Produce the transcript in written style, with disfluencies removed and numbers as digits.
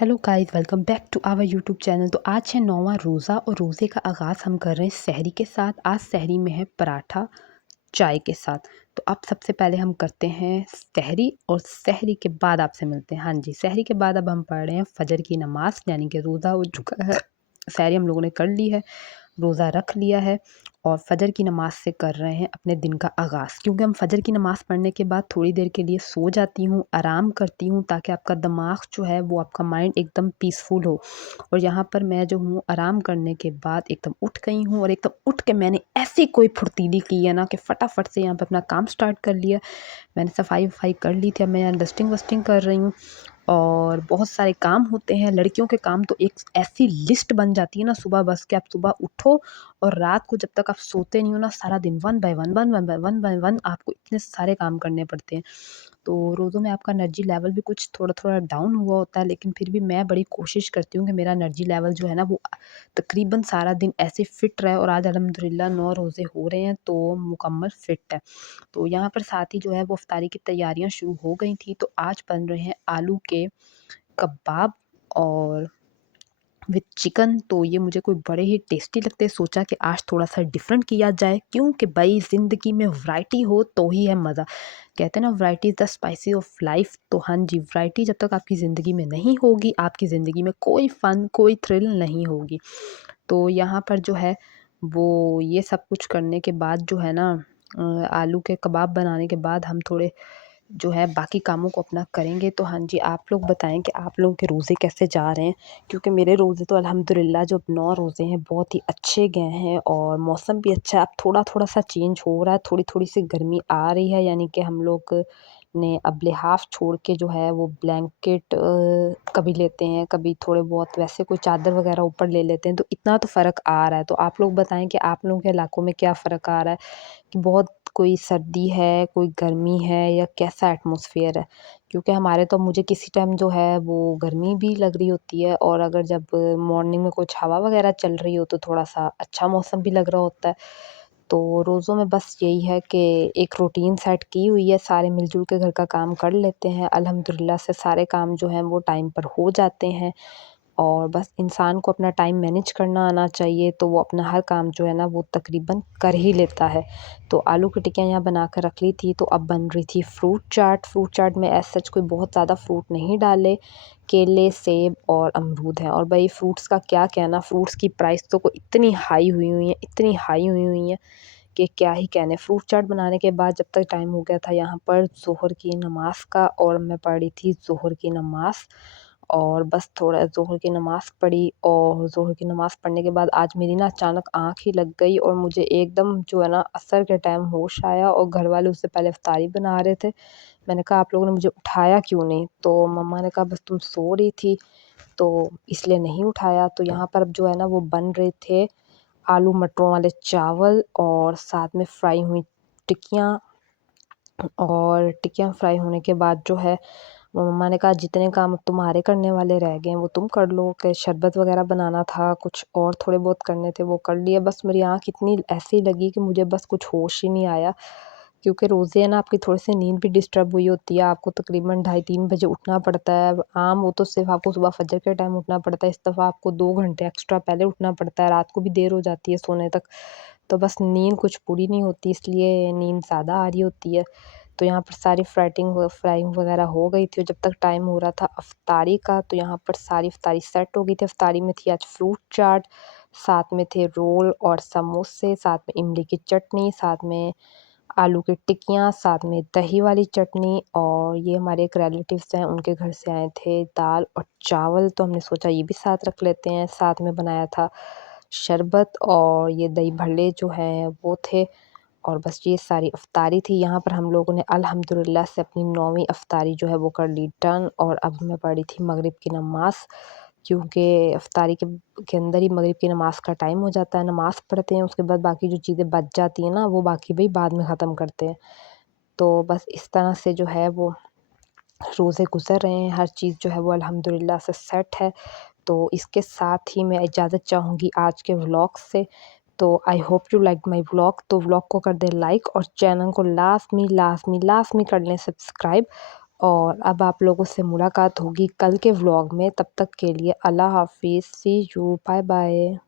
Hello guys, welcome back to our YouTube channel. तो आज है 9वां रोज़ा और रोज़े का आगाज़ हम कर रहे हैं सहरी के साथ। आज सहरी में है पराठा चाय के साथ। तो अब सबसे पहले हम करते हैं सहरी और सहरी के बाद आपसे मिलते हैं। हाँ जी, सहरी के बाद अब हम पढ़ रहे हैं फजर की नमाज़, यानी कि रोज़ा हो चुका है, सहरी हम लोगों ने कर ली है, रोज़ा रख लिया है और फ़जर की नमाज़ से कर रहे हैं अपने दिन का आगाज़। क्योंकि हम फ़जर की नमाज़ पढ़ने के बाद थोड़ी देर के लिए सो जाती हूँ, आराम करती हूँ, ताकि आपका दिमाग जो है वो आपका माइंड एकदम पीसफुल हो। और यहाँ पर मैं जो हूँ आराम करने के बाद एकदम उठ गई हूँ और एकदम उठ के मैंने ऐसी कोई फुर्तीली की है ना कि फटाफट से यहाँ पे अपना काम स्टार्ट कर लिया। मैंने सफाई-वफ़ाई कर ली थी, अब मैं यहाँ डस्टिंग वस्टिंग कर रही हूँ। और बहुत सारे काम होते हैं, लड़कियों के काम तो एक ऐसी लिस्ट बन जाती है ना सुबह, बस कि आप सुबह उठो और रात को जब तक आप सोते नहीं हो ना, सारा दिन वन बाय वन आपको इतने सारे काम करने पड़ते हैं। तो रोज़ों में आपका एनर्जी लेवल भी कुछ थोड़ा-थोड़ा डाउन हुआ होता है, लेकिन फिर भी मैं बड़ी कोशिश करती हूँ कि मेरा एनर्जी लेवल जो है ना वो तकरीबन सारा दिन ऐसे फिट रहे। और आज अल्हम्दुलिल्लाह 9 रोज़े हो रहे हैं तो मुकम्मल फिट है। तो यहाँ पर साथ ही जो है वो इफ्तारी की तैयारियाँ शुरू हो गई थी। तो आज बन रहे हैं आलू के कबाब और विद चिकन। तो ये मुझे कोई बड़े ही टेस्टी लगते हैं। सोचा कि आज थोड़ा-सा डिफरेंट किया जाए, क्योंकि भई ज़िंदगी में वैरायटी हो तो ही है मज़ा। कहते हैं ना, variety is the spicy of life. तो हाँ जी, वैरायटी जब तक आपकी ज़िंदगी में नहीं होगी, आपकी ज़िंदगी में कोई फ़न, कोई थ्रिल नहीं होगी। तो यहाँ पर जो है वो ये सब कुछ करने के बाद जो है ना, आलू के कबाब बनाने के बाद हम थोड़े जो है बाकी कामों को अपना करेंगे। तो हाँ जी, आप लोग बताएँ कि आप लोगों के रोज़े कैसे जा रहे हैं? क्योंकि मेरे रोज़े तो अल्हम्दुलिल्लाह जो 9 रोज़े हैं बहुत ही अच्छे गए हैं और मौसम भी अच्छा है। अब थोड़ा-थोड़ा सा चेंज हो रहा है, थोड़ी-थोड़ी सी गर्मी आ रही है, यानी कि हम लोग ने अब लिहाफ़ छोड़ के जो है वो ब्लैंकेट कभी लेते हैं, कभी थोड़े बहुत वैसे कोई चादर वग़ैरह ऊपर ले लेते हैं, तो इतना तो फ़र्क आ रहा है। तो आप लोग बताएँ कि आप लोगों के इलाकों में क्या फ़र्क आ रहा है? कि बहुत कोई सर्दी है, कोई गर्मी है, या कैसा एटमॉस्फेयर है? क्योंकि हमारे तो मुझे किसी टाइम जो है वो गर्मी भी लग रही होती है, और अगर जब मॉर्निंग में कुछ हवा वग़ैरह चल रही हो तो थोड़ा-सा अच्छा मौसम भी लग रहा होता है। तो रोज़ों में बस यही है कि एक रूटीन सेट की हुई है, सारे मिल-जुल के घर का काम कर लेते हैं। अल्हम्दुलिल्लाह से सारे काम जो हैं वो टाइम पर हो जाते हैं। और बस इंसान को अपना टाइम मैनेज करना आना चाहिए, तो वो अपना हर काम जो है ना वो तकरीबन कर ही लेता है। तो आलू की टिक्कियाँ यहाँ बना कर रख ली थी, तो अब बन रही थी फ्रूट चाट। फ्रूट चाट में एज़ सच कोई बहुत ज़्यादा फ्रूट नहीं डाले, केले, सेब और अमरूद हैं। और भई फ्रूट्स का क्या कहना, फ्रूट्स की प्राइस तो को इतनी हाई हुई हैं, इतनी हाई हुई हैं कि क्या ही कहने। फ्रूट चाट बनाने के बाद जब तक टाइम हो गया था यहाँ पर ज़ोहर की नमाज़ का, और मैं पढ़ी थी ज़ोहर की नमाज़। और बस थोड़ा ज़ोहर की नमाज़ पढ़ी, और ज़ोहर की नमाज़ पढ़ने के बाद आज मेरी ना अचानक आँख ही लग गई और मुझे एकदम जो है ना असर के टाइम होश आया, और घर वाले उससे पहले इफ्तारी बना रहे थे। मैंने कहा, आप लोगों ने मुझे उठाया क्यों नहीं? तो मम्मा ने कहा, बस तुम सो रही थी तो इसलिए नहीं उठाया। तो यहाँ पर अब जो है ना वो बन रहे थे आलू मटरों वाले चावल, और साथ में फ्राई हुई टिक्कियाँ। और टिक्कियाँ फ्राई होने के बाद जो है वो मम्मा ने कहा, जितने काम अब तुम्हारे करने वाले रह गए हैं वो तुम कर लो। कि शरबत वग़ैरह बनाना था, कुछ और थोड़े बहुत करने थे वो कर लिए। बस मेरी आँख इतनी ऐसी लगी कि मुझे बस कुछ होश ही नहीं आया। क्योंकि रोज़े है ना, आपकी थोड़ी-सी नींद भी डिस्टर्ब हुई होती है, आपको तकरीबन ढाई 3 बजे उठना पड़ता है। अब आम हो तो सिर्फ़ आपको सुबह फ़जर के टाइम उठना पड़ता है, इस दफ़ा आपको 2 घंटे एक्स्ट्रा पहले उठना पड़ता है, रात को भी देर हो जाती है सोने तक। तो बस नींद कुछ पूरी नहीं होती, इसलिए नींद ज़्यादा आ रही होती है। तो यहाँ पर सारी फ्राइंग वग़ैरह हो गई थी, और जब तक टाइम हो रहा था इफ्तारी का, तो यहाँ पर सारी इफ्तारी सेट हो गई थी। इफ्तारी में थी आज फ्रूट चाट, साथ में थे रोल और समोसे, साथ में इमली की चटनी, साथ में आलू की टिक्कियाँ, साथ में दही वाली चटनी। और ये हमारे एक रिलेटिव्स हैं, उनके घर से आए थे दाल और चावल, तो हमने सोचा ये भी साथ रख लेते हैं। साथ में बनाया था शरबत, और ये दही भल्ले जो हैं वो थे। और बस ये सारी इफ्तारी थी। यहाँ पर हम लोगों ने अल्हम्दुलिल्लाह से अपनी 9वीं इफ्तारी जो है वो कर ली डन। और अब मैं पढ़ी थी मगरिब की नमाज़, क्योंकि इफ्तारी के अंदर ही मगरिब की नमाज़ का टाइम हो जाता है। नमाज़ पढ़ते हैं, उसके बाद बाकी जो चीज़ें बच जाती हैं ना, वो बाकी भई बाद में ख़त्म करते हैं। तो बस इस तरह से जो है वो रोज़े गुज़र रहे हैं, हर चीज़ जो है वो अल्हम्दुलिल्लाह से सेट है। तो इसके साथ ही मैं इजाज़त चाहूँगी आज के व्लॉग से। तो I hope you like my vlog. तो व्लॉग को कर दें लाइक, और चैनल को लाज़मी कर लें सब्सक्राइब। और अब आप लोगों से मुलाकात होगी कल के व्लॉग में। तब तक के लिए अल्लाह हाफ़िज़, सी यू, बाय बाय।